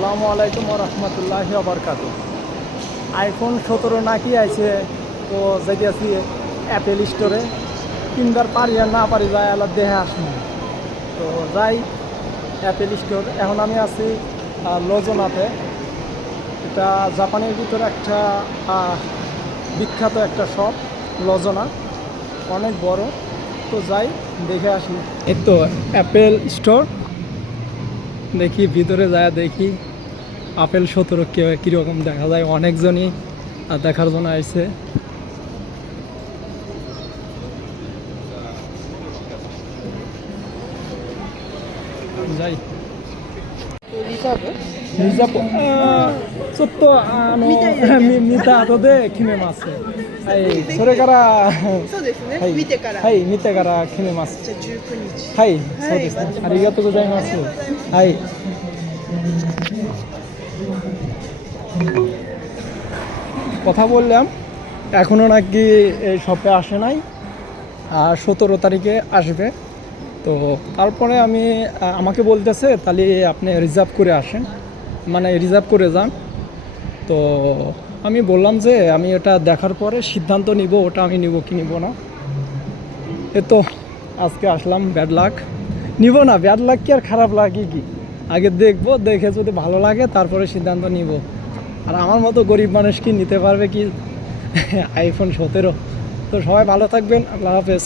আসসালামু আলাইকুম রহমতুল্লাহি ওবরকাতু। আইফোন 17 নাকি আছে, তো যেটি আছি অ্যাপেল স্টোরে কিনবার পারি আর না পারি যায় আলাদা দেহে আসুন। তো যাই অ্যাপেল স্টোর। এখন আমি আছি লজনাতে। এটা জাপানের ভিতরে একটা বিখ্যাত একটা শপ, লজনা, অনেক বড়। তো যাই দেখে আসি। এই তো অ্যাপেল স্টোর, দেখি ভিতরে যায় দেখি আপেল 17 কীরকম দেখা যায়। অনেকজনই দেখার জন্য আসছে। যাইちょっと見た後で決めます。はい、それからそうですね、はい見てから。はい、見てから決めます。じゃあ19日。はい、そうですね。ありがとうございます。はい。কথা বললাম, এখনো নাকি এই শপে আসে নাই, আর 17 তারিখে আসবে। তো তারপরে আমাকে বলতেছে তাহলে আপনি রিজার্ভ করে আসেন, মানে রিজার্ভ করে যান। তো আমি বললাম যে আমি এটা দেখার পরে সিদ্ধান্ত নিব, ওটা আমি নিব কি নিব না। এ তো আজকে আসলাম, ব্যাড লাক। নিব না, ব্যাড লাক কি আর খারাপ লাগে কি, আগে দেখবো, দেখে যদি ভালো লাগে তারপরে সিদ্ধান্ত নিব। আর আমার মতো গরিব মানুষ কি নিতে পারবে কি আইফোন 17? তো সবাই ভালো থাকবেন, আল্লাহ হাফেজ।